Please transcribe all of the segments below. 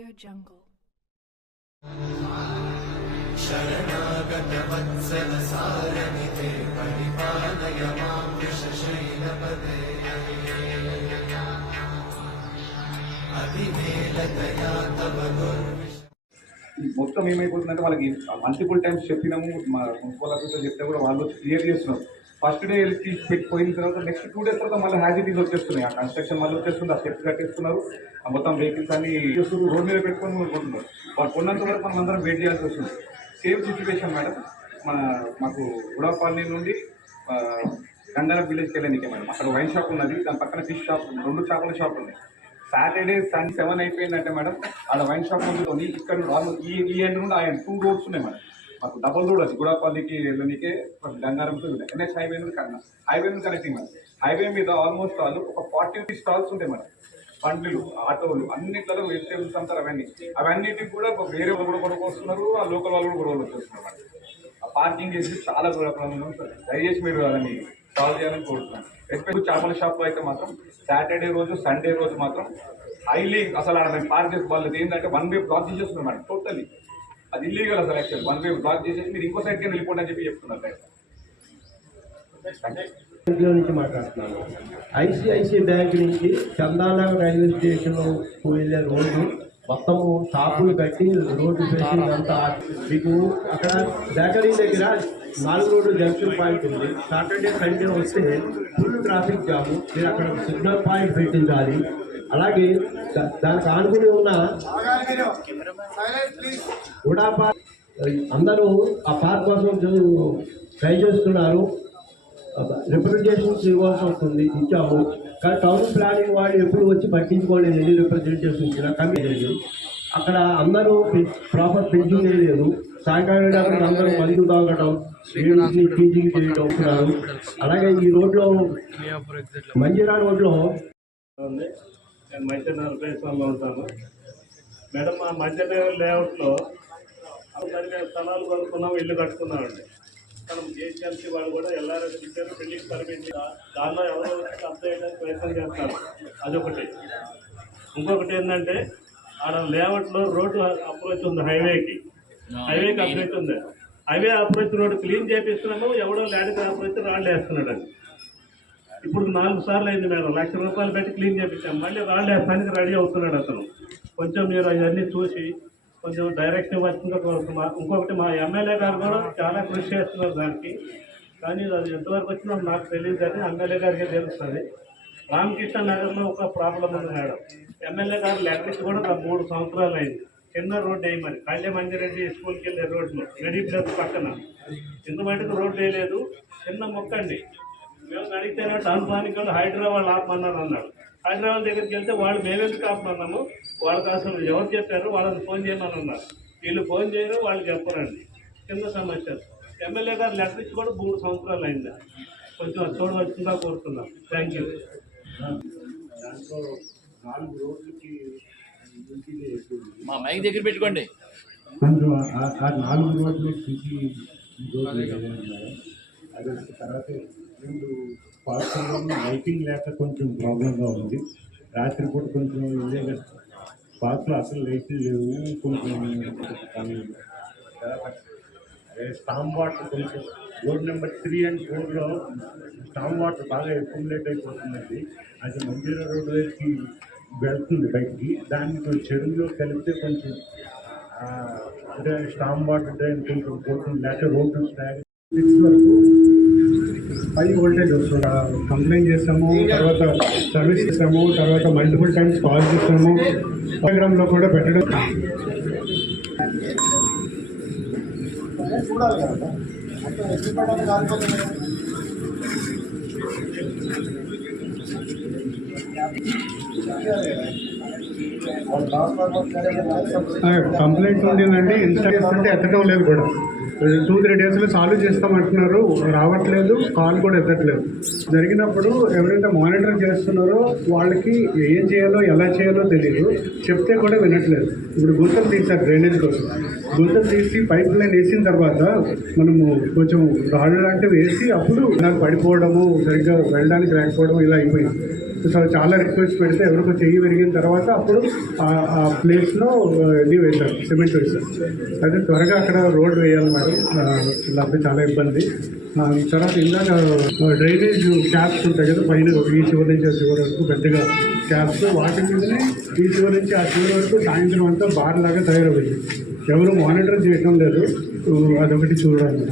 AudioJungle. शरणागत वत्सल सारनिते परिपालय मां वृषशैलपदे अभिमेलतया तव दुर्विश మొత్తం ఏమైపోతుందంటే వాళ్ళకి మల్టిపుల్ టైమ్స్ చెప్పినాము, మా మున్సిపల్ ఆఫీసర్ చెప్తే కూడా వాళ్ళు క్లియర్ చేస్తున్నారు. ఫస్ట్ డే వెళ్ళి పెట్టిపోయిన తర్వాత నెక్స్ట్ 2 days తర్వాత మళ్ళీ హ్యాజిటీస్ వచ్చేస్తున్నాయి. ఆ కన్స్ట్రక్షన్ మళ్ళీ వచ్చేస్తుంది, ఆ స్టెప్స్ కట్టేస్తున్నారు, ఆ మొత్తం వెహికల్స్ అన్ని రోడ్ మీద పెట్టుకొని కొనుక్కుంటున్నారు. వాళ్ళు కొన్నంత వరకు మనం అందరం వెయిట్ చేయాల్సి వస్తుంది. సేమ్ సిచ్యువేషన్ మేడం, మాకు గుడాపాలనీ నుండి గంగారం విలేజ్కి వెళ్ళడానికి మేడం, అక్కడ వైన్ షాప్ ఉన్నది, దాని పక్కన ఫిష్ షాప్, 2 చేపల షాప్ ఉన్నాయి. సాటర్డే సండే 7 అయిపోయిందంటే మేడం ఆడ వైన్ షాప్ ముందుకొని ఇక్కడ ఈ ఎండ్ నుండి ఆ ఎండ్ 2 roads ఉన్నాయి మేడం. మాకు డబల్ రోడ్ అది గుడాపల్లికి వెళ్ళనికే గంగారంతో ఎన్హెచ్ హైవే నుండి కనెక్టింగ్ మేడం. హైవే మీద ఆల్మోస్ట్ వాళ్ళు ఒక 40 స్టాల్స్ ఉంటాయి మేడం. బండ్లు, ఆటోలు, అన్నిట్లలో వెజిటేబుల్స్ అంటారు. అవన్నిటికి కూడా వేరే వాళ్ళు కూడా కొనుక్కొస్తున్నారు, ఆ లోకల్ వాళ్ళు కూడా గొడవలు వచ్చేస్తున్నారు మేడం. ఆ పార్కింగ్ చేసి చాలా ప్రాబ్లమ్ ఉంటుంది. దయచేసి మీరు అదని సాల్వ్ చేయాలని కోరుతున్నాను. ఎస్పెషల్లీ చేపల షాప్లో అయితే మాత్రం సాటర్డే రోజు సండే రోజు మాత్రం హైలీ అసలు ఆడ మేము పార్క్ చేసి వాళ్ళది ఏంటంటే 1 way బ్లాక్ చేసేస్తున్నాం మేడం. టోటల్లీ అది ఇల్లీగల్ అసలు. యాక్చువల్ 1 way బ్లాక్ చేసేసి మీరు ఇంకో సైడ్కి వెళ్ళిపోండి అని చెప్పి చెప్తున్నారు. నుంచి మాట్లాడుతున్నాను. ఐసిఐసిఐ బ్యాంక్ నుంచి చందానగర్ రైల్వే స్టేషన్ వెళ్ళే రోడ్డు మొత్తము షాపులు కట్టి రోడ్డు ఫేసింగ్ అంతా మీకు అక్కడ బేకరీ దగ్గర 4 రోడ్డు జంక్షన్ పాయింట్ ఉంది. సాటర్డే సండే వస్తే ఫుల్ ట్రాఫిక్ జాము. మీరు అక్కడ సిగ్నల్ పాయింట్ పెట్టించాలి. అలాగే దానికి ఆనుకుని ఉన్న గుడాపా అందరూ ఆ పార్క్ కోసం ట్రై చేస్తున్నారు. రిప్రజెంటేషన్స్ ఇవ్వాల్సి వస్తుంది, ఇచ్చాము. కానీ టౌన్ ప్లానింగ్ వాళ్ళు ఎప్పుడు వచ్చి పట్టించుకోలేదు. ఎన్ని రిప్రజెంటేషన్ ఇచ్చినా కమ్మి లేదు. అక్కడ అందరూ ప్రాపర్ పెంచింగ్ లేదు. సాయంకాలం అక్కడ అందరూ మందు తాగటం, టీచింగ్ చేయడం అవుతున్నారు. అలాగే ఈ రోడ్లో మంజిరా రోడ్లో నేను మధ్యనగర్ ప్లేస్లో ఉంటాను మేడం. మా మధ్యనగర్ లేఅవుట్లో మేము స్థలాలు కొనుక్కున్నాము, ఇల్లు కట్టుకున్నామండి. మనం జిహెచ్ఎంసీ వాళ్ళు కూడా ఎల్ఆర్ఎస్ ఇచ్చారు, బిల్డింగ్ పర్మిట్. దానిలో ఎవరో అప్లై చేయడానికి ప్రయత్నం చేస్తారు. అదొకటి. ఇంకొకటి ఏంటంటే ఆడ లేఅవుట్లో రోడ్డు అప్రోచ్ ఉంది, హైవేకి అప్రోచ్ ఉంది. హైవే అప్రోచ్ రోడ్డు క్లీన్ చేపిస్తున్నాము, ఎవడో ల్యాండ్ అప్రోచ్ రాళ్ళు వేస్తున్నాడు. అది ఇప్పుడు 4 సార్లు అయింది మేడం. ₹1,00,000 పెట్టి క్లీన్ చేయించాం. మళ్ళీ రాళ్ళు వేస్తానికి రెడీ అవుతున్నాడు అతను. కొంచెం మీరు అవన్నీ చూసి కొంచెం డైరెక్షన్ ఇవ్వాల్సిందిగా కోరుతున్నాం. ఇంకొకటి మా ఎమ్మెల్యే గారు కూడా చాలా కృషి చేస్తున్నారు దానికి. కానీ అది ఎంతవరకు వచ్చినా నాకు తెలియదు, కానీ ఎమ్మెల్యే గారికి తెలుస్తుంది. రామకృష్ణ నగర్లో ఒక ప్రాబ్లం ఉంది మేడం. ఎమ్మెల్యే గారు లెక్కకి కూడా 3 సంవత్సరాలు అయింది. చిన్న రోడ్డు వేయమని కళ్యాణ్ మందిరెడ్డి స్కూల్కి వెళ్ళే రోడ్లు రెడీ ప్లేస్ పక్కన ఇంత మటుకు రోడ్డు వేయలేదు. చిన్న మొక్కండి. మేము అడిగితేనే టౌన్ ప్లానింగ్ వాళ్ళు హైదరాబాద్ ఆపమన్నారు అన్నాడు. హైదరాబాద్ దగ్గరికి వెళ్తే వాళ్ళు మేమెందుకు ఆపమన్నాము, వాళ్ళకి అసలు ఎవరు చెప్పారు, వాళ్ళని ఫోన్ చేయమని అన్నారు. వీళ్ళు ఫోన్ చేయరు, వాళ్ళు చెప్పరండి. చిన్న సమస్య. ఎమ్మెల్యే గారు లెటర్ ఇచ్చి కూడా 3 సంవత్సరాలు అయింది. కొంచెం చూడవచ్చుగా కోరుతున్నాం. Thank you. దాంట్లో 4 రోడ్లకి మా మైక్ దగ్గర పెట్టుకోండి. ఆ 4 రోడ్లు సిసి అది తర్వాత 2 పార్కుల్లో లైటింగ్ లేక కొంచెం ప్రాబ్లంగా ఉంది. రాత్రిపూట కొంచెం ఇదే పార్కులో అసలు లైట్లు లేవు. కొంచెం స్టామ్ వాటర్ కొంచెం రోడ్ నెంబర్ 3 and 4లో స్టామ్ వాటర్ బాగా అక్యుములేట్ అయిపోతుందండి. అది మంజీరా రోడ్ వైపుకి వెళ్తుంది బయటికి. దానికి చెరువులో కలిపితే కొంచెం అంటే స్టామ్ వాటర్ డ్రైన్ కొంచెం పోతుంది. లేకపోతే రోడ్డు 6 వరకు హై వోల్టేజ్ వస్తుంది. కంప్లైంట్ చేస్తాము, తర్వాత సర్వీస్ చేస్తాము, తర్వాత మల్టిపుల్ టైమ్స్ కాల్ చేస్తాము. ఇన్స్టాగ్రామ్లో కూడా పెట్టడం కంప్లైంట్ ఉండిందండి. ఇన్స్టా చేస్తుంటే ఎత్తడం లేదు కూడా. 2-3 డేస్లో సాల్వ్ చేస్తామంటున్నారు, రావట్లేదు, కాల్ కూడా ఎత్తట్లేదు. జరిగినప్పుడు ఎవరైతే మానిటర్ చేస్తున్నారో వాళ్ళకి ఏం చేయాలో ఎలా చేయాలో తెలియదు, చెప్తే కూడా వినట్లేదు. ఇప్పుడు గుంతలు తీశారు డ్రైనేజ్ కోసం, గుంతలు తీసి పైప్ లైన్ వేసిన తర్వాత మనము కొంచెం రాళ్ళు లాంటివి వేసి అప్పుడు నాకు పడిపోవడము, సరిగ్గా వెళ్ళడానికి రాకపోవడం ఇలా అయిపోయింది. సో చాలా రిక్వెస్ట్ పెడితే ఎవరికో చెయ్యి విరిగిన తర్వాత అప్పుడు ఆ ప్లేస్లో ఇది వేశారు, సిమెంట్ వేశారు. అయితే త్వరగా అక్కడ రోడ్ వేయాలి మేడం, లేకపోతే చాలా ఇబ్బంది. తర్వాత ఇందాక డ్రైనేజ్ క్యాప్స్ ఉంటాయి కదా పైన, ఈ చివరి నుంచి ఆ చివరి వరకు పెద్దగా క్యాప్స్, వాటి మీదనే ఈ చివరి నుంచి ఆ చివరి వరకు సాయంత్రం అంతా బార్ లాగా తయారవుతుంది. ఎవరు మానిటర్ చేయటం లేదు, అదొకటి చూడాలి.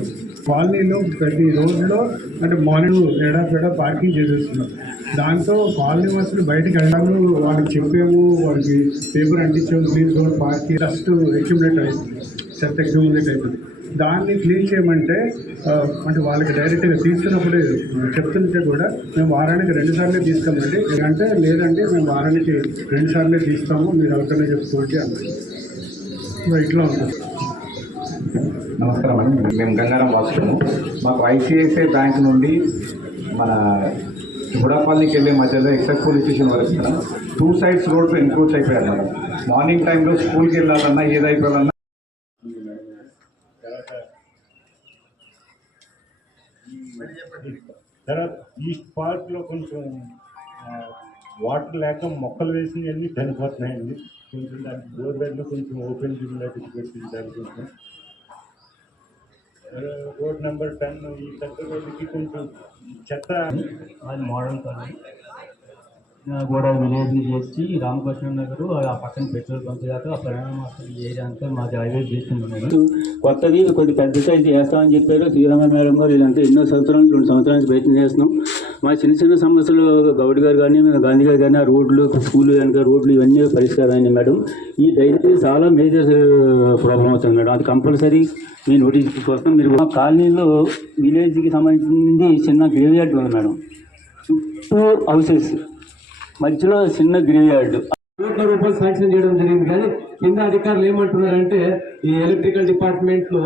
కాలనీలో ప్రతి రోడ్లో అంటే మార్నింగ్ ఎడా పార్కింగ్ చేసేస్తున్నారు. దాంతో కాలనీ వాసులు బయటకు వెళ్ళాము, వాళ్ళకి చెప్పాము, వాళ్ళకి పేపర్ అంటించాము, please don't park, dust accumulate అయింది, చెత్త అక్యుములేట్ అయిపోయింది. దాన్ని క్లీన్ చేయమంటే అంటే వాళ్ళకి డైరెక్ట్గా తీసుకున్నప్పుడే చెప్తుంటే కూడా మేము వారానికి 2 సార్లే తీసుకోమండి అంటే, లేదండి మేము వారానికి 2 సార్లే తీస్తాము, మీరు అవతలనే చెప్పుకోండి అన్నారు. ఇట్లా ఉంటుంది. నమస్కారం అండి, మేము గంగారాం రాష్ట్రము. మాకు ఐసిఐసిఐ బ్యాంక్ నుండి మన బుడాపల్లికి వెళ్ళే మధ్యలో ఎక్సెస్ పోలీస్ స్టేషన్ వరకు 2 సైడ్స్ రోడ్స్ ఎన్క్రోచ్ అయిపోయారు మేడం. మార్నింగ్ టైంలో స్కూల్కి వెళ్ళాలన్నా ఏదైపోవాలన్నా తర్వాత ఈస్ట్ పార్క్లో కొంచెం వాటర్ లేక మొక్కలు వేసినవన్నీ చనిపోతున్నాయండి. కొంచెం దానికి బోర్వెల్లో కొంచెం ఓపెన్ జిమ్లాంటి పెట్టి దానికి కొంచెం రోడ్ నెంబర్ 10 ఈ పెద్ద రోడ్డుకి కొంచెం చెత్త. అది మోడల్ కాలనీ కూడా విలేజ్ చేసి రామకృష్ణ నగర్ ఆ పక్కన పెట్రోల్ బంక్ దాకా ఆ పరిణామం అసలు ఈ ఏరియా అంతా మాది హైవేట్ చేస్తున్నాను. కొత్తది కొద్ది పెద్ద సైజు వేస్తామని చెప్పారు శ్రీరామ మేడం గారు. ఇదంతా ఎన్నో సంవత్సరాలు 2 సంవత్సరాల నుంచి ప్రయత్నం చేస్తున్నాం. మా చిన్న చిన్న సమస్యలు గౌడ్ గారు కానీ గాంధీ గారు కానీ ఆ రోడ్లు స్కూల్ కనుక రోడ్లు ఇవన్నీ పరిష్కారం అయింది మేడం. ఈ డైలీ చాలా మేజర్ ప్రాబ్లం అవుతుంది మేడం. అది కంపల్సరీ మీ నోటీస్ కోసం మీరు మా కాలనీలో విలేజ్కి సంబంధించింది చిన్న గ్రేవ్ యార్డ్ ఉంది మేడం. చుట్టూ హౌసెస్ మధ్యలో చిన్న గ్రేవ్ యార్డ్ ₹1,00,000 శాంక్షన్ చేయడం జరిగింది. కానీ కింద అధికారులు ఏమంటున్నారంటే ఈ ఎలక్ట్రికల్ డిపార్ట్మెంట్లో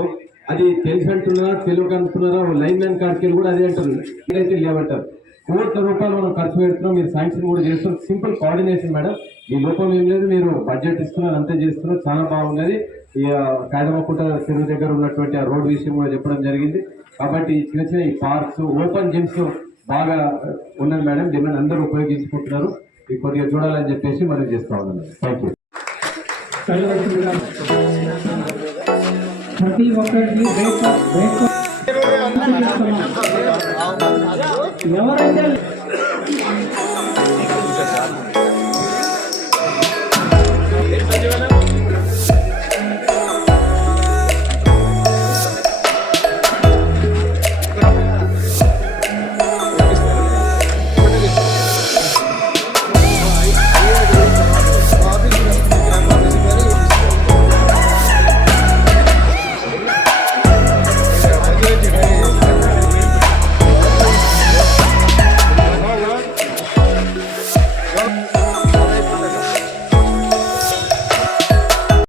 అది తెలిసి అంటున్నారా తెలియక అంటున్నారా, లైన్ మ్యాన్ కార్డుకి కూడా అదే అంటారు, ఇదైతే లేవంటారు. ₹1,00,000 మనం ఖర్చు పెడుతున్నాం, మీరు శాంక్షన్ కూడా చేస్తున్నారు. సింపుల్ కోఆర్డినేషన్ మేడం, ఈ లోపం ఏం లేదు, మీరు బడ్జెట్ ఇస్తున్నారు, అంతే చేస్తున్నారు, చాలా బాగున్నది. ఈ కాయదమ్మకుంట చెరువు దగ్గర ఉన్నటువంటి ఆ రోడ్ విషయం కూడా చెప్పడం జరిగింది. కాబట్టి చిన్న చిన్న ఈ పార్క్స్ ఓపెన్ జిమ్స్ బాగా ఉన్నది మేడం, దీన్ని అందరూ ఉపయోగించుకుంటున్నారు. ఇది కొద్దిగా చూడాలని చెప్పేసి మనం చేస్తా ఉన్నాం. Thank you. ప్రతి ఒక్కరికి ఎవరైతే